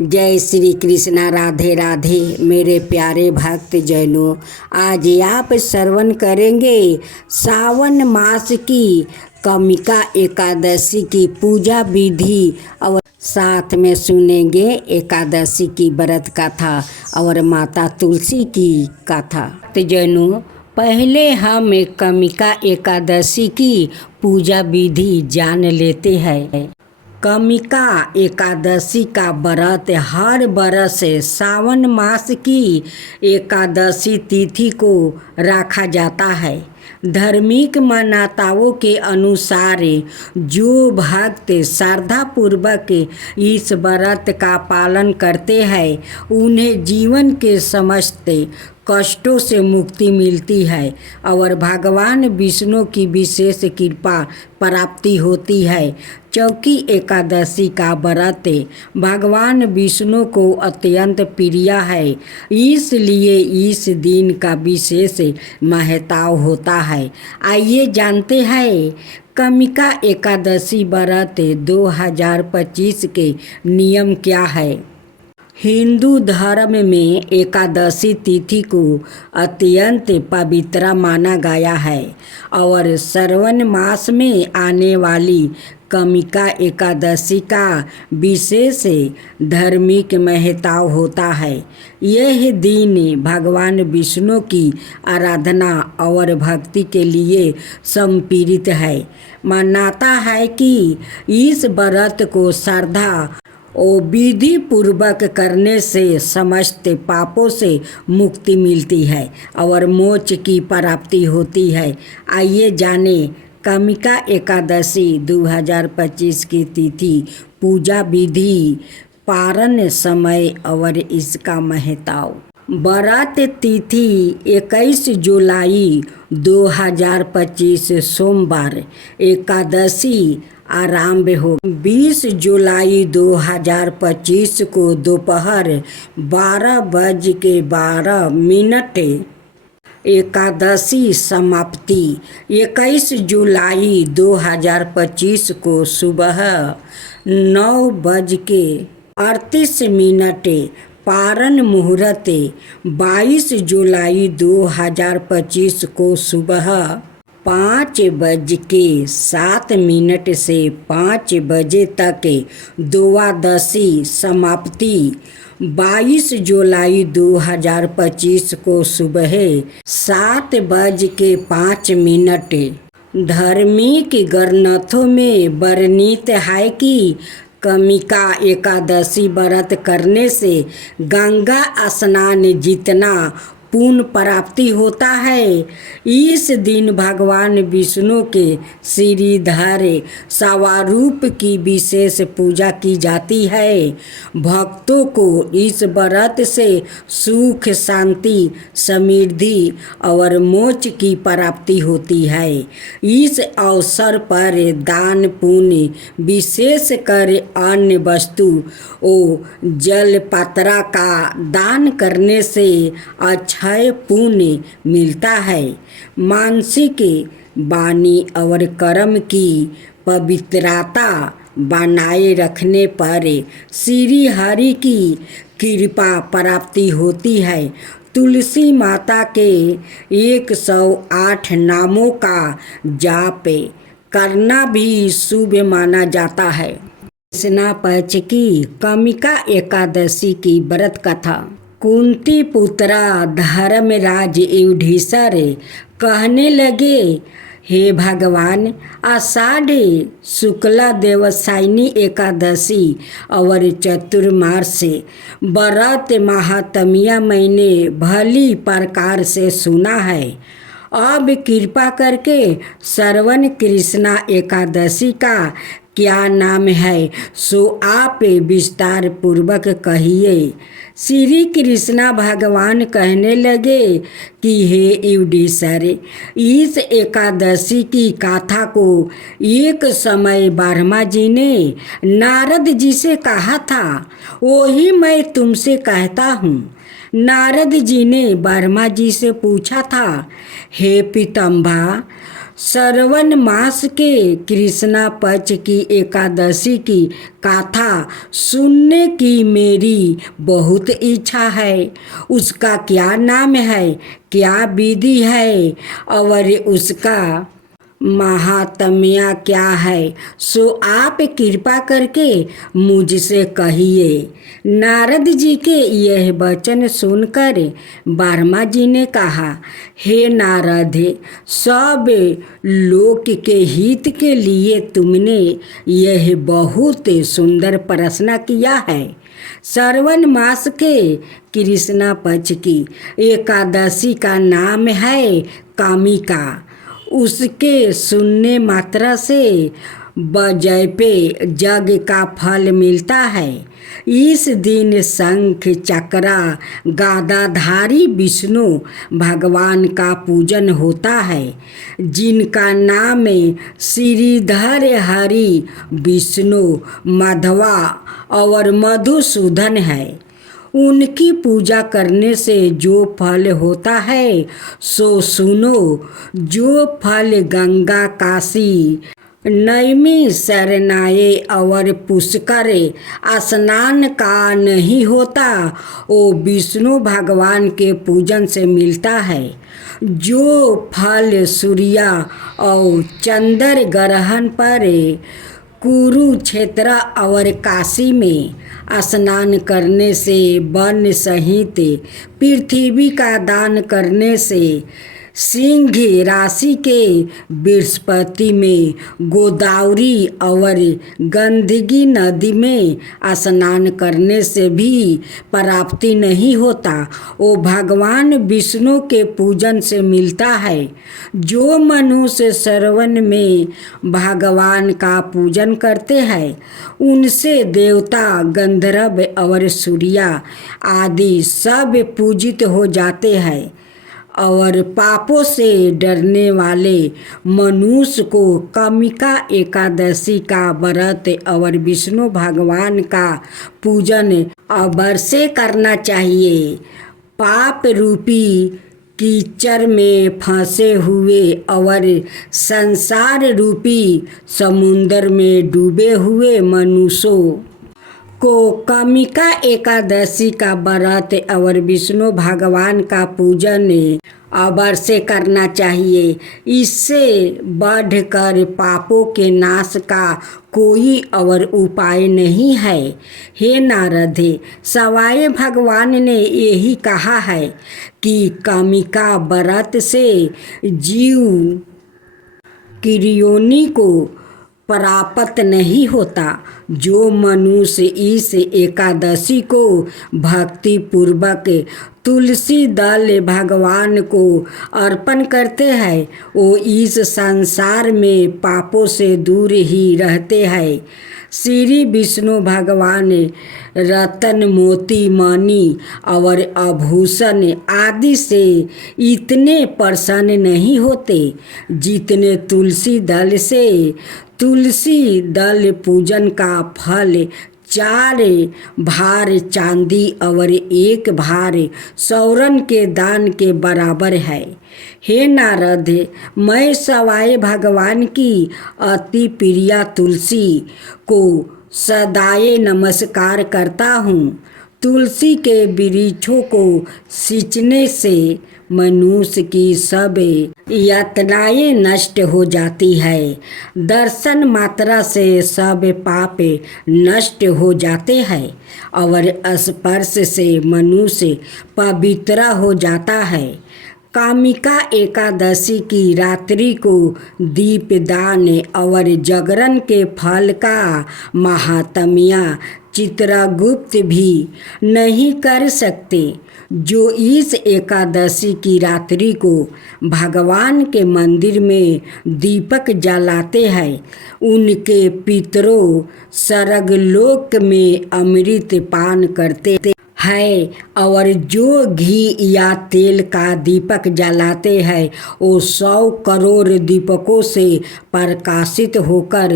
जय श्री कृष्णा। राधे राधे मेरे प्यारे भक्त जनों, आज आप श्रवण करेंगे सावन मास की कामिका एकादशी की पूजा विधि और साथ में सुनेंगे एकादशी की व्रत कथा और माता तुलसी की कथा। तो जनों, पहले हम कामिका एकादशी की पूजा विधि जान लेते हैं। कामिका एकादशी का व्रत हर बरस सावन मास की एकादशी तिथि को रखा जाता है। धार्मिक मान्यताओं के अनुसार जो भक्त श्रद्धापूर्वक इस व्रत का पालन करते हैं उन्हें जीवन के समस्त कष्टों से मुक्ति मिलती है और भगवान विष्णु की विशेष कृपा प्राप्ति होती है। चौकी एकादशी का व्रत भगवान विष्णु को अत्यंत प्रिय है, इसलिए इस दिन का विशेष महत्व होता है। आइए जानते हैं कामिका एकादशी व्रत 2025 के नियम क्या है। हिंदू धर्म में एकादशी तिथि को अत्यंत पवित्र माना गया है और श्रावण मास में आने वाली कामिका एकादशी का विशेष धार्मिक महत्व होता है। यह दिन भगवान विष्णु की आराधना और भक्ति के लिए समर्पित है। मान्यता है कि इस व्रत को श्रद्धा और विधि पूर्वक करने से समस्त पापों से मुक्ति मिलती है और मोक्ष की प्राप्ति होती है। आइए जाने कामिका एकादशी 2025 की तिथि, पूजा विधि, पारण समय और इसका महत्व। व्रत तिथि 21 जुलाई 2025 सोमवार एकादशी आरंभ हो। 20 जुलाई 2025 को दोपहर 12:12 एकादशी समाप्ति। 21 जुलाई 2025 को सुबह 9:38 पारण मुहूर्त। 22 जुलाई 2025 को सुबह 5:07 से 5 बजे तक द्वादशी समाप्ति। 22 जुलाई 2025 को सुबह 7:05। धार्मिक ग्रंथों में वर्णित है कि कामिका एकादशी व्रत करने से गंगा स्नान जितना पुण्य प्राप्ति होता है। इस दिन भगवान विष्णु के श्रीधर स्वरूप की विशेष पूजा की जाती है। भक्तों को इस व्रत से सुख, शांति, समृद्धि और मोक्ष की प्राप्ति होती है। इस अवसर पर दान पुण्य, विशेष कर अन्य वस्तु और जल पात्रा का दान करने से अच्छा पुण्य मिलता है। मानसिक, वाणी और कर्म की पवित्रता बनाए रखने पर श्री हरि की कृपा प्राप्ति होती है। तुलसी माता के 108 नामों का जाप करना भी शुभ माना जाता है। कृष्णा पक्ष की कामिका एकादशी की व्रत कथा। कुंती पुत्रा धर्मराज युधिष्ठिर कहने लगे, हे भगवान, आषाढ़ शुक्ला देवसायनी एकादशी और चतुर्मास व्रत महात्म्य मैंने भली प्रकार से सुना है। अब कृपा करके श्रवण कृष्णा एकादशी का क्या नाम है सो आप विस्तार पूर्वक कहिए। श्री कृष्णा भगवान कहने लगे कि हे युधिष्ठिर, इस एकादशी की कथा को एक समय ब्रह्मा जी ने नारद जी से कहा था, वही मैं तुमसे कहता हूँ। नारद जी ने ब्रह्मा जी से पूछा था, हे पितामह, श्रवण मास के कृष्णा पक्ष की एकादशी की कथा सुनने की मेरी बहुत इच्छा है। उसका क्या नाम है, क्या विधि है और उसका महात्म्य क्या है, सो आप कृपा करके मुझसे कहिए। नारद जी के यह वचन सुनकर ब्रह्मा जी ने कहा, हे नारद, सब लोक के हित के लिए तुमने यह बहुत सुंदर प्रश्न किया है। श्रवण मास के कृष्णा पक्ष की एकादशी का नाम है कामिका। उसके सुनने मात्रा से बजय पे जग का फल मिलता है। इस दिन शंख चक्रा गदाधारी विष्णु भगवान का पूजन होता है, जिनका नाम श्रीधर हरि विष्णु माधवा और मधुसूदन है। उनकी पूजा करने से जो फल होता है सो सुनो। जो फल गंगा, काशी, नैमी, शरणाये और पुष्कर स्नान का नहीं होता, वो विष्णु भगवान के पूजन से मिलता है। जो फल सूर्य और चंद्र ग्रहण पर कुरुक्षेत्र और काशी में स्नान करने से, वन सहित पृथ्वी का दान करने से, सिंह राशि के बृहस्पति में, गोदावरी और गंदगी नदी में स्नान करने से भी प्राप्ति नहीं होता, वो भगवान विष्णु के पूजन से मिलता है। जो मनुष्य श्रवण में भगवान का पूजन करते हैं, उनसे देवता, गंधर्व और सूर्य आदि सब पूजित हो जाते हैं और पापों से डरने वाले मनुष्य को कामिका एकादशी का व्रत और विष्णु भगवान का पूजन अवश्य करना चाहिए। पाप रूपी कीचड़ में फंसे हुए और संसार रूपी समुद्र में डूबे हुए मनुष्यों को कामिका एकादशी का व्रत और विष्णु भगवान का पूजन अवश्य करना चाहिए। इससे बढ़कर पापों के नाश का कोई और उपाय नहीं है। हे नारद, सवाए भगवान ने यही कहा है कि कामिका व्रत से जीव किरियोनी को प्राप्त नहीं होता। जो मनुष्य इस एकादशी को भक्ति पूर्वक तुलसी दल भगवान को अर्पण करते हैं, वो इस संसार में पापों से दूर ही रहते हैं। श्री विष्णु भगवान रतन, मोती, मणि और आभूषण आदि से इतने प्रसन्न नहीं होते जितने तुलसी दल से। तुलसी दल पूजन का फल 4 भार चांदी और 1 भार सौरन के दान के बराबर है। हे नारद, मैं सवाए भगवान की अति प्रिया तुलसी को सदाए नमस्कार करता हूँ। तुलसी के वृक्षों को सींचने से मनुष्य की सब यातनाएं नष्ट हो जाती है। दर्शन मात्रा से सब पाप नष्ट हो जाते हैं और स्पर्श से मनुष्य पवित्र हो जाता है। कामिका एकादशी की रात्रि को दीपदान और जागरण के फल का महात्म्य चित्रगुप्त भी नहीं कर सकते। जो इस एकादशी की रात्रि को भगवान के मंदिर में दीपक जलाते हैं, उनके पितरों स्वर्गलोक में अमृत पान करते है और जो घी या तेल का दीपक जलाते हैं वो 100 करोड़ दीपकों से प्रकाशित होकर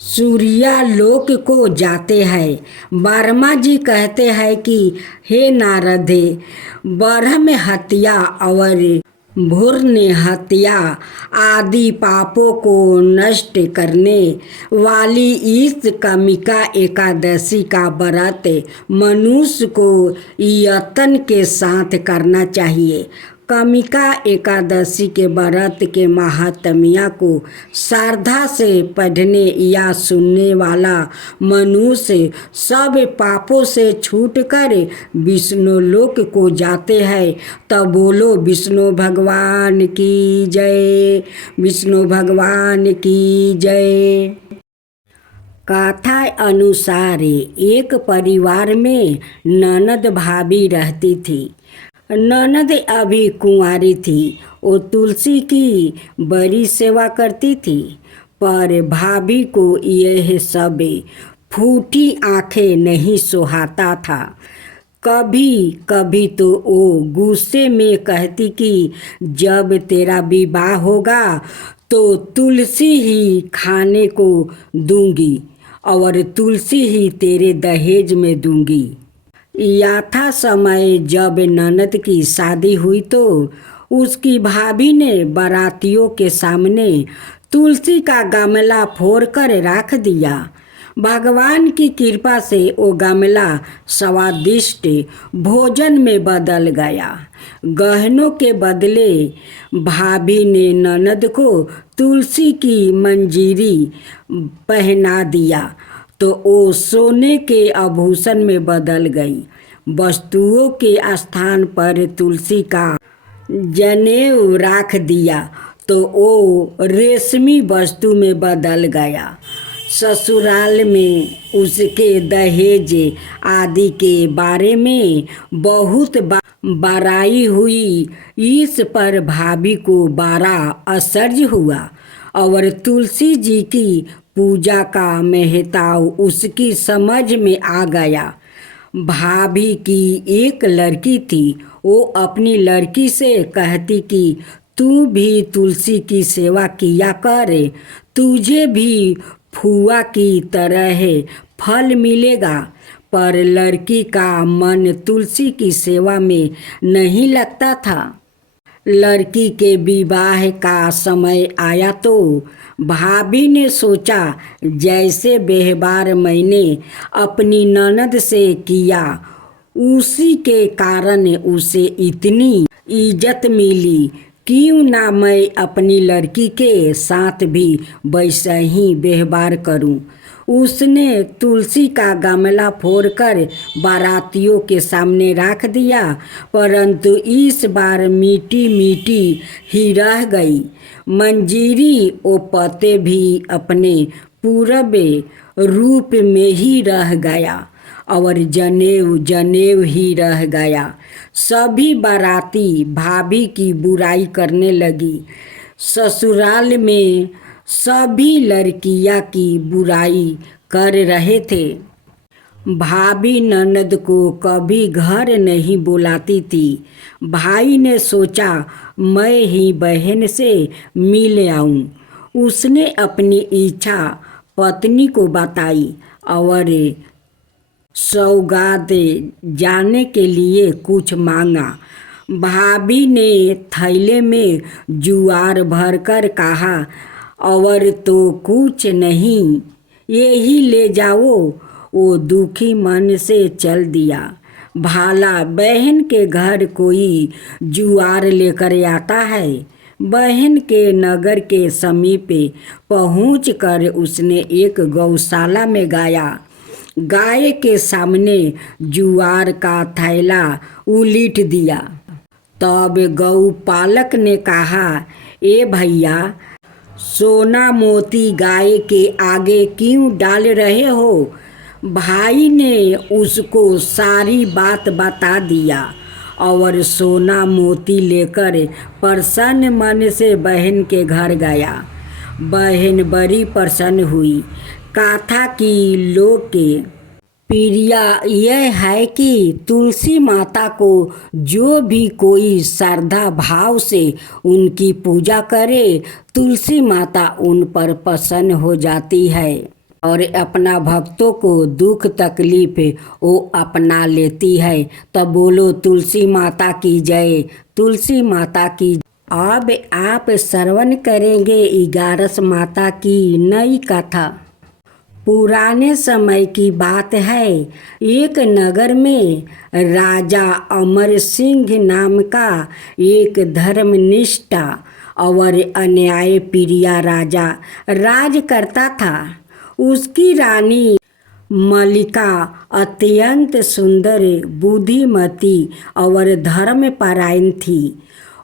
सूर्यालोक को जाते हैं। ब्रह्मा जी कहते हैं कि हे नारद, ब्रह्म हत्या और भूर्ण हत्या आदि पापों को नष्ट करने वाली इस कामिका एकादशी का व्रत मनुष्य को यत्न के साथ करना चाहिए। कामिका एकादशी के व्रत के महात्म्य को श्रद्धा से पढ़ने या सुनने वाला मनुष्य सब पापों से छूटकर विष्णु लोक को जाते हैं। तब बोलो विष्णु भगवान की जय, विष्णु भगवान की जय। कथा अनुसार एक परिवार में ननद भाभी रहती थी। ननद अभी कुंवारी थी। वो तुलसी की बड़ी सेवा करती थी, पर भाभी को यह सब फूटी आंखें नहीं सुहाता था। कभी कभी तो वो गुस्से में कहती कि जब तेरा विवाह होगा तो तुलसी ही खाने को दूंगी और तुलसी ही तेरे दहेज में दूंगी। यथा समय जब ननद की शादी हुई तो उसकी भाभी ने बारातियों के सामने तुलसी का गमला फोड़कर रख दिया। भगवान की कृपा से वो गमला स्वादिष्ट भोजन में बदल गया। गहनों के बदले भाभी ने ननद को तुलसी की मंजीरी पहना दिया तो वो सोने के आभूषण में बदल गई। वस्तुओं के स्थान पर तुलसी का जनेऊ रख दिया तो वो रेशमी वस्तु में बदल गया। ससुराल में उसके दहेज आदि के बारे में बहुत बड़ाई हुई। इस पर भाभी को बड़ा आश्चर्य हुआ और तुलसी जी की पूजा का महत्व उसकी समझ में आ गया। भाभी की एक लड़की थी। वो अपनी लड़की से कहती कि तू भी तुलसी की सेवा किया कर, तुझे भी फुआ की तरह फल मिलेगा। पर लड़की का मन तुलसी की सेवा में नहीं लगता था। लड़की के विवाह का समय आया तो भाभी ने सोचा जैसे व्यवहार मैंने अपनी ननद से किया उसी के कारण उसे इतनी इज्जत मिली, क्यों ना मैं अपनी लड़की के साथ भी वैसा ही व्यवहार करूं। उसने तुलसी का गमला फोड़कर बारातियों के सामने रख दिया, परंतु इस बार मीठी मीठी ही रह गई। मंजीरी ओ पते भी अपने पूर्व रूप में ही रह गया और जनेऊ जनेऊ ही रह गया। सभी बाराती भाभी की बुराई करने लगी। ससुराल में सभी लड़कियां की बुराई कर रहे थे। भाभी ननद को कभी घर नहीं बुलाती थी। भाई ने सोचा मैं ही बहन से मिल आऊं। उसने अपनी इच्छा पत्नी को बताई और सौगात जाने के लिए कुछ मांगा। भाभी ने थैले में जुआर भरकर कहा और तो कुछ नहीं, यही ले जाओ। वो दुखी मन से चल दिया। भाला बहन के घर कोई जुआर लेकर आता है। बहन के नगर के समीप पहुंचकर उसने एक गौशाला में गाया। गाय के सामने जुआर का थैला उलीट दिया। तब गौपालक ने कहा, ए भैया, सोना मोती गाय के आगे क्यों डाल रहे हो। भाई ने उसको सारी बात बता दिया और सोना मोती लेकर प्रसन्न मन से बहन के घर गया। बहन बड़ी प्रसन्न हुई। कथा की लोक प्रिया यह है कि तुलसी माता को जो भी कोई श्रद्धा भाव से उनकी पूजा करे, तुलसी माता उन पर प्रसन्न हो जाती है और अपना भक्तों को दुख तकलीफ वो अपना लेती है। तब बोलो तुलसी माता की जय, तुलसी माता की। अब आप श्रवण करेंगे इगारस माता की नई कथा। पुराने समय की बात है। एक नगर में राजा अमर सिंह नाम का एक धर्मनिष्ठा और अन्याय प्रिय राजा राज करता था। उसकी रानी मलिका अत्यंत सुंदर, बुद्धिमती और धर्मपरायण थी।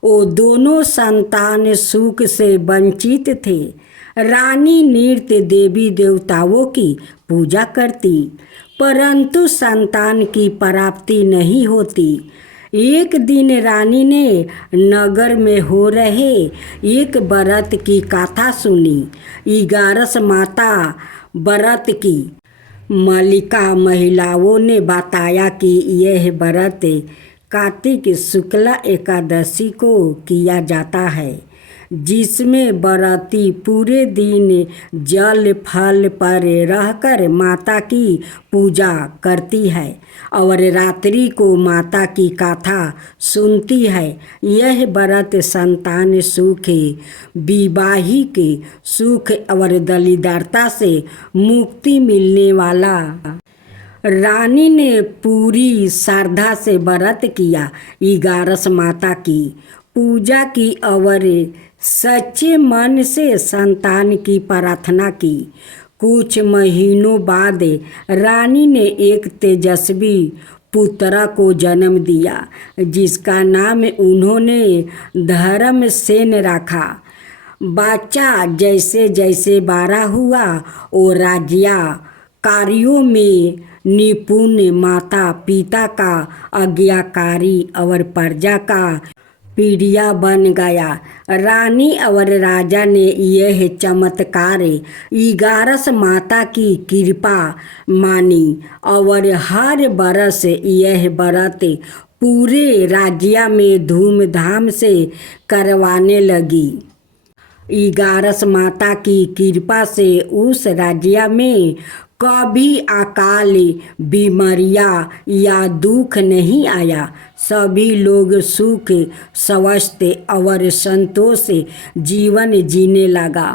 वो दोनों संतान सुख से वंचित थे। रानी नृत्य देवी देवताओं की पूजा करती, परंतु संतान की प्राप्ति नहीं होती। एक दिन रानी ने नगर में हो रहे एक व्रत की कथा सुनी। इगारस माता व्रत की मलिका महिलाओं ने बताया कि यह व्रत कार्तिक शुक्ला एकादशी को किया जाता है, जिसमें व्रती पूरे दिन जल फल पर रहकर माता की पूजा करती है और रात्रि को माता की कथा सुनती है। यह व्रत संतान सुख, विवाहिक सुख और दरिद्रता से मुक्ति मिलने वाला। रानी ने पूरी श्रद्धा से व्रत किया, इगारस माता की पूजा की और सच्चे मन से संतान की प्रार्थना की। कुछ महीनों बाद रानी ने एक तेजस्वी पुत्र को जन्म दिया, जिसका नाम उन्होंने धर्मसेन रखा। बच्चा जैसे जैसे बड़ा हुआ, वो राज्य कार्यों में निपुण, माता पिता का आज्ञाकारी और प्रजा का प्रिय बन गया। रानी और राजा ने यह चमत्कार इगारस माता की कृपा मानी और हर बरस यह व्रत पूरे राज्य में धूमधाम से करवाने लगी। इगारस माता की कृपा से उस राज्य में कभी अकाल, बीमारियाँ या दुख नहीं आया। सभी लोग सुख, स्वास्थ्य और संतोष जीवन जीने लगा।